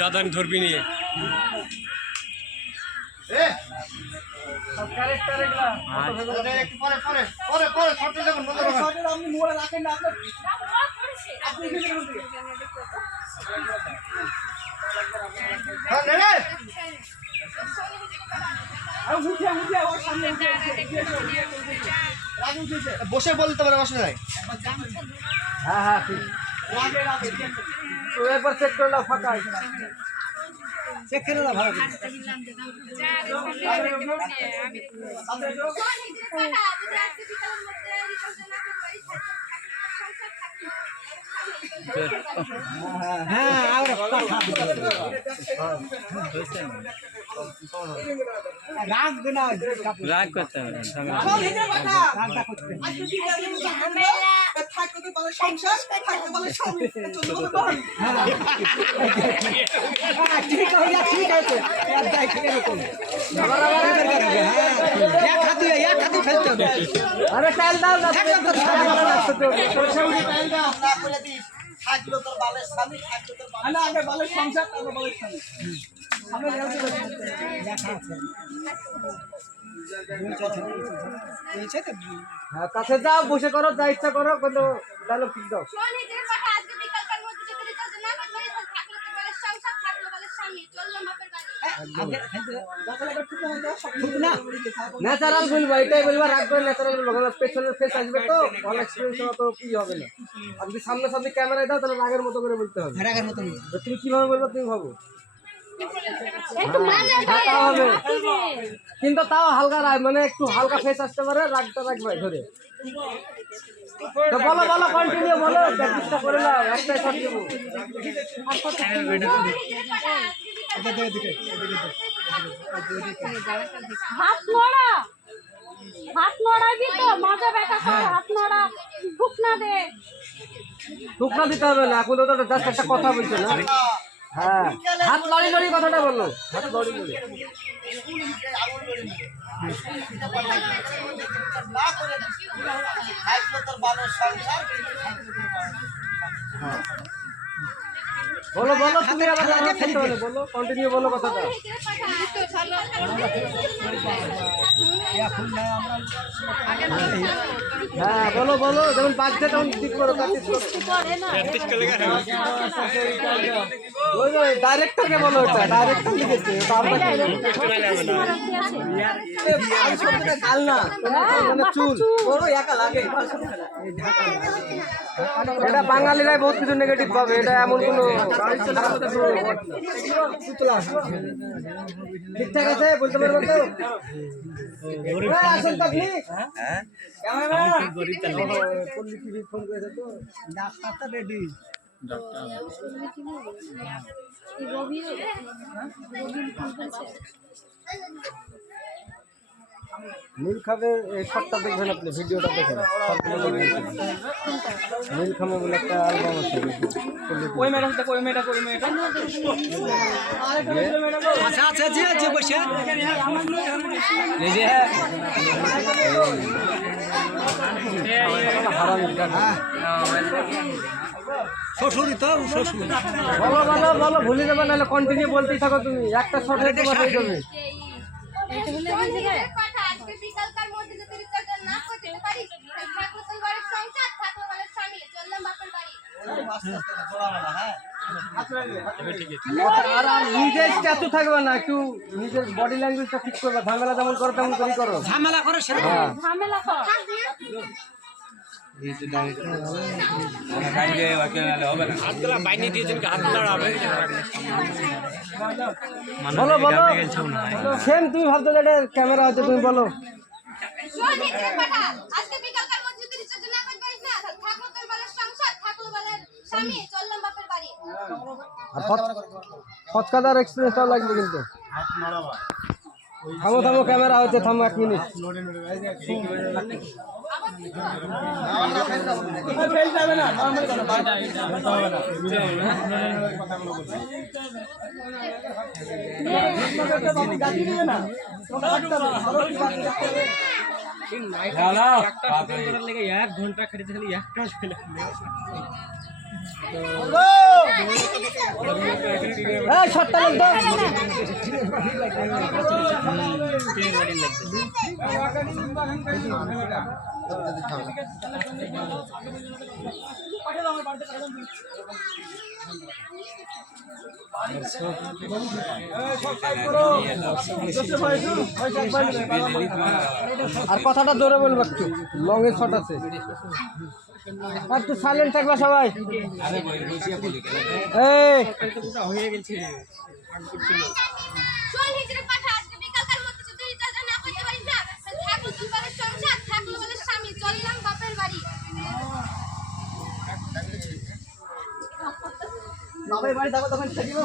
দাদান ধরবি নিয়ে বসে বলতে পারে বসে নাই। হ্যাঁ হ্যাঁ ঠিক একবার চেক করে নাও ফাঁকা চেক করে নাও ভালো হ্যাঁ রাগ করতে হবে ঠিক আছে আরে টাইল দাও থাকলো তোর বালের স্বামী, থাকলো তোর বালের সংসার, তারপর বালের স্বামী। কাছে যাও বসে করো যা ইচ্ছা করো কিন্তু ডায়লগ ঠিক দাও ন্যাচারাল বলবো এটাই বলবো রাখবে ন্যাচারাল বলবো পেছনের ফেস আসবে তো ভালো এক্সপিরিয়েন্স তো কি হবে না আর যদি সামনে সামনে ক্যামেরায় দাও তাহলে রাগের মতো করে বলতে হবে রাগের মতো তুমি কিভাবে বলবো তুমি ভাবো কিন্তু তাও হালকা মানে একটু হালকা ফেস আসতে পারে রাগটা রাখবে ধরে বলো বলো কন্টিনিউ বলো প্র্যাকটিসটা করে নাও একটাই শট দেবো হাত নড়া হাত নড়াবি তো মাজা ব্যথা করে হাত নড়া ঠুকনা দে ঠুকনা দিতে হবে না এখন তো জাস্ট একটা কথা বলছে না হ্যাঁ হাত লড়ি লড়ি কথাটা বললো হাত লড়ি লড়ি বলো বলো তুমি আবার বলো কন্টিনিউ বলো কথাটা হ্যাঁ বলো বলো যখন বাজছে তখন ঠিক করো ডাইরেক্টরকে বলো ওটা ডাইরেক্টর লিখেছে কাল না চুল একা লাগে এটা বাঙালিরাই বহুত কিছু নেগেটিভ পাবে এটা এমন কোনো ঠিকঠাক আছে বলতে পারবো তো আসেন আপনি ফোন করেছে তো ডাক্তারটা রেডি নীল খাবে এই শটটা দেখবেন আপনি ভিডিওটা দেখেন নীল খাবে বলে একটা অ্যালবাম আছে ওই ম্যাডাম ওই মেয়েটা ওই মেয়েটা আচ্ছা আচ্ছা জি জি বসে এই যে শ্বশুরই তো শ্বশুর বলো বলো বলো ভুলে যাবে নাহলে কন্টিনিউ বলতেই থাকো তুমি একটা শট তোমার হয়ে যাবে নিজের স্ট্যাচু থাকবে না একটু নিজের বডি ল্যাঙ্গুয়েজটা ঠিক করবে ঝামেলা যেমন করো তেমন করে করো ঝামেলা করে ঝামেলা কর বলো বলো সেম তুমি ভাবছো যে ক্যামেরা হচ্ছে তুমি বলো ফচকাদার এক্সপিরিয়েন্সটাও লাগবে কিন্তু থামো থামো ক্যামেরা হচ্ছে থামো 1 মিনিট এক ঘন্টা খেটেছে খালি একটা ছেলে শর্টটা লাগতো আর কথাটা জোরে বলবো একটু লং এর শট আছে একটু সাইলেন্ট থাকবা সবাই এই হয়ে গেছে শোন হিজড়ে পাঠা আজকে বিকালকার মধ্যে যদি রিচার্জ না করতে পারিস না থাকলো তুই বাড়ির সংসার থাকলো বলে স্বামী চললাম বাপের বাড়ি বাবার বাড়ি যাবো তখন থাকিব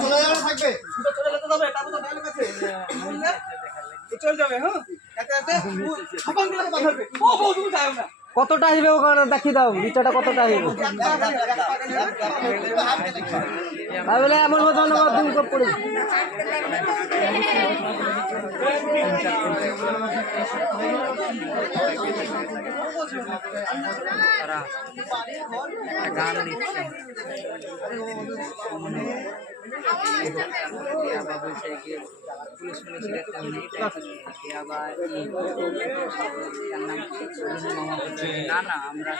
চলে যাবে থাকবে চলে যেতে যাবে তারপর তো ডায়লগ আছে চলে যাবে হ্যাঁ এতে এতে ছাপান গুলো কথা হবে ও বউ তুমি যাও না কতটা আসবে ওখানে দেখিয়ে দাও রিচাটা কতটা আসবে তাহলে এমন মতো না দিন কপ করে গান নিচ্ছে না না আমরা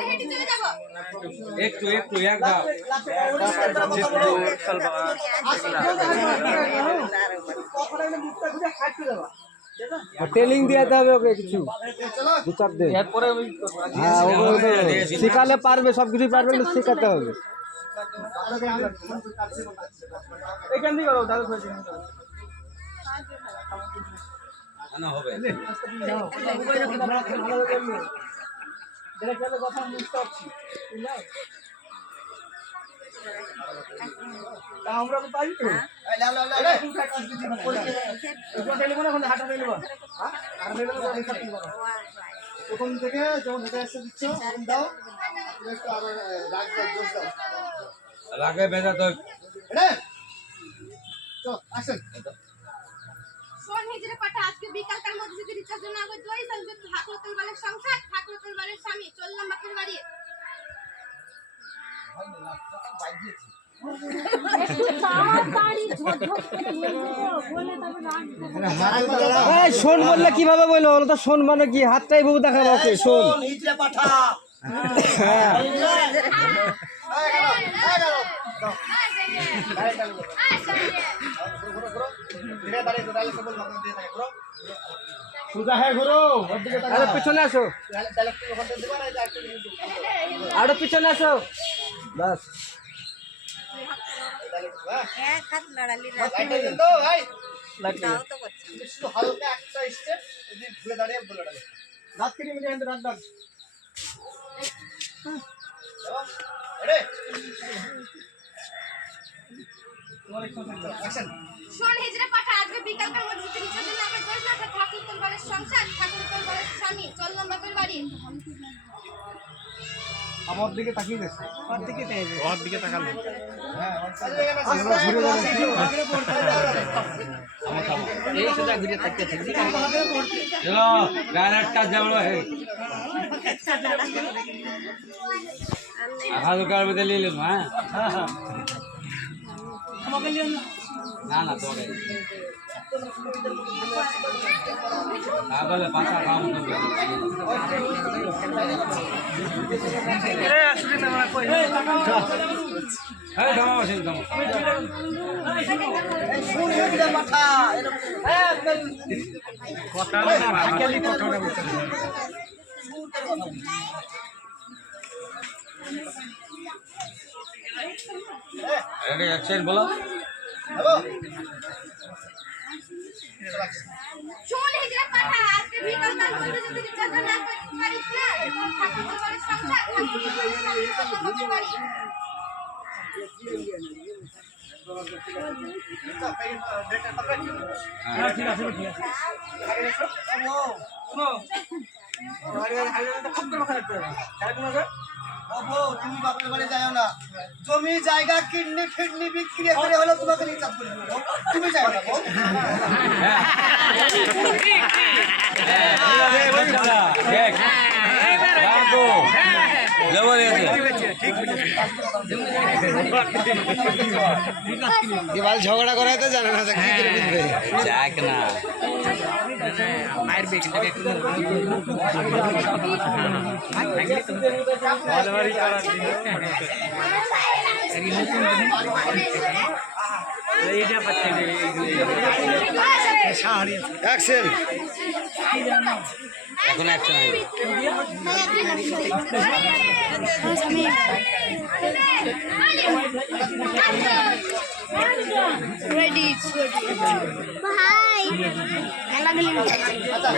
হেঁটে চলে যাবো একটু এক দাও ট্রেনিং দিয়ে হবে ওকে কিছু দু চার দিন হ্যাঁ ওকে শিখালে পারবে সব কিছু পারবে কিন্তু শেখাতে হবে এখান থেকে হবে আমরা তো পারি তো প্রথম থেকে যেমন হেঁটে এসে দিচ্ছ দাও একটু আবার রাগ দাও জোশ দাও রাগে ভেজা তো আসেন শোন হিজড়ে পাঠা আজকে বিকালকার মধ্যে যদি রিচার্জ না করতে পারিস তাহলে থাকলো তোর বাড়ির সংসার থাকলো তোর বাড়ির স্বামী চললাম বাপের বাড়ি শোন বললে কিভাবে বললো ওরা তো শোন মানে কি হাতটাই বউ দেখাবো ওকে শোন আরে পিছনে আসো আরো পিছনে আসো বাস এক হাত লড়ালি হালকা একটা স্টেপ ঘুরে দাঁড়িয়ে বলে ডালে রাত কেটে মিলে রাত ডাক শোন হিজড়ে পাঠা আজকে বিকালকার মধ্যে যদি রিচার্জ না করতে পারিস না থাকলো তোর বাড়ির সংসার থাকলো তোর বাড়ির স্বামী চললাম বাপের বাড়ি আমার দিকে তাকিয়ে গেছে ওর দিকে তাকালে এই সোজা ঘুরে থাকতে থাকতে চলো ডাইরেক্টটা যাবো হে হালকার মধ্যে নিয়ে নিলাম হ্যাঁ না না তোকে বলে পাতা খাওয়া হ্যাঁ দাম আছে দাম কথা আগে কথা বলতে আরে অ্যাকশন বলো শোন হিজড়ে পাঠা আজকে বিকালকার মধ্যে যদি রিচার্জ না করতে পারিস না থাকলো তোর বাড়ির সংসার থাকলো তোর বাড়ির স্বামী চললাম বাপের বাড়ি ঠিক আছে বাবু তুমি বাপের বাড়ি যাও না, জমি জায়গা কিডনি ফিডনি বিক্রি করে হলো তোমাকে রিচার্জ করে দেবো। তুমি যাও না বউ। এবার ঝগড়া করাই তো জানে না কি করে বুঝবে। যাক না মায়ের বেগ এইটা পাচ্ছে অ্যাকশন। এখন অ্যাকশন হবে রেডি ভাই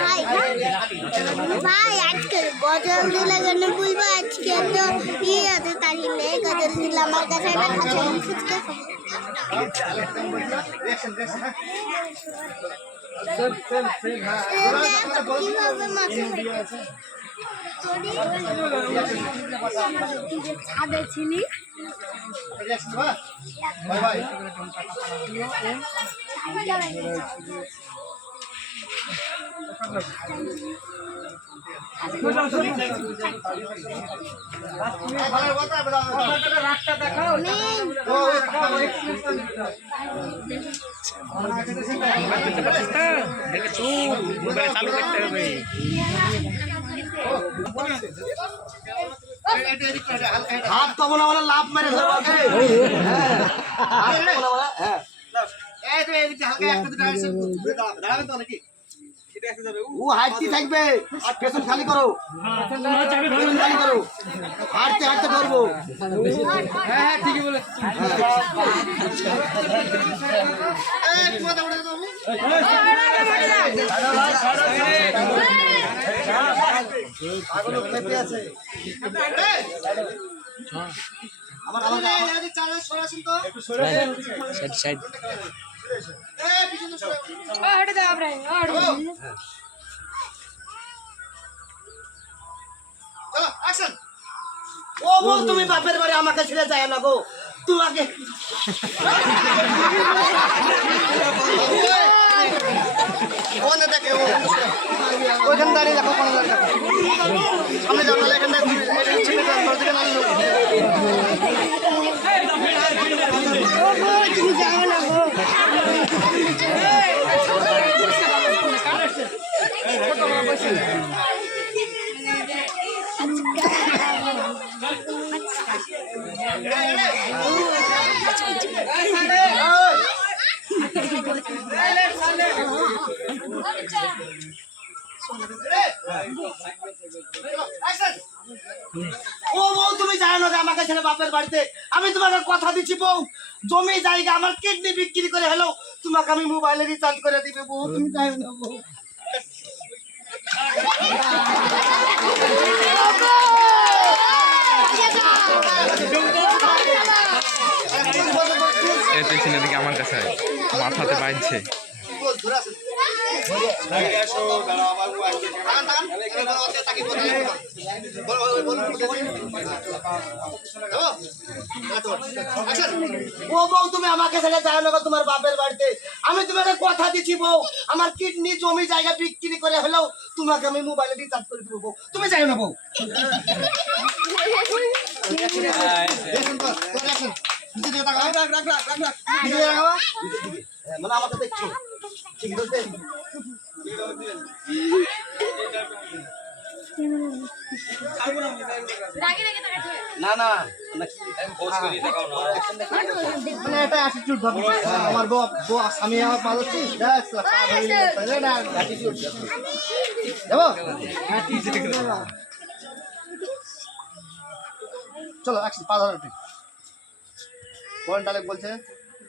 ভাই ভাই আজকে গজল দিলে কেন বলবো? আজকে তো ই আছে তাহলে গজল দিলে আমার কাছে ফুচকা কিভাবে মাথা ছাদে ছিলি চালু করতে হবে। হাত পাবো না, লাভ মেরে ধরবাকে। ও হাঁটতে থাকবে আর পেছন খালি করো, পেছন খালি করো, হাঁটতে হাঁটতে ধরবো। হ্যাঁ ঠিকই বলেছি। ও বউ তুমি বাপের বাড়ি আমাকে ছেড়ে যায় না গো, তোমাকে ওইখানে দাঁড়িয়ে দেখো, সামনে যাও, নাহলে এখানে তুমি যাও না গো। ও বউ তুমি জানো না আমাকে ছেড়ে বাপের বাড়িতে, আমি তোমাকে কথা দিচ্ছি বউ, জমি জায়গা আমার কিডনি বিক্রি করে হলো তোমাকে আমি মোবাইলে রিচার্জ করে দিবে বউ, তুমি যাও না বউ। এই ছেলেদিকে আমার কাছে মাথাতে বাঁধছে। ও বউ তুমি আমাকে ছেড়ে যাও না তোমার বাপের বাড়িতে, আমি তোমাকে কথা দিচ্ছি বউ, আমার কিডনি জমি জায়গা বিক্রি করে হলেও তোমাকে আমি মোবাইলে রিচার্জ করে দেবো বউ, তুমি যাও না বউ। মানে আমাকে দেখছো ঠিক আছে? না না মানে এটা অ্যাটিটিউড ধরো, আমার বউ বউ আমি আমার পা ধরছি, চলো অ্যাকশন, পা ধরো। বল ডালেক বলছে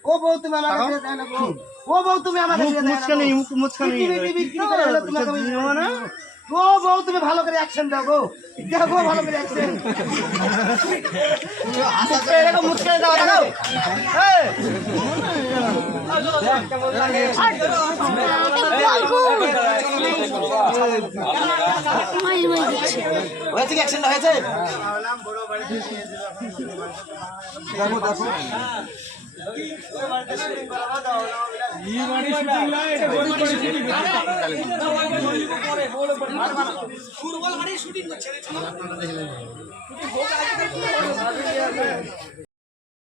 ও বউ তুমি আমাকে ছেড়ে দাও না বউ, ও বউ তুমি আমাকে ছেড়ে দাও না, মুচকানি মুচকানি বিক্রি করে হলো তোমাকে আমি দেবো না। ও বউ তুমি ভালো করে অ্যাকশন দাও গো, দাও গো ভালো করে অ্যাকশন, এরকম মুচকানি দাও দাও। এই হয়েছে কি অ্যাকশনটা হয়েছে? দেখো দেখো ফুটবল মারি শুটিং করছে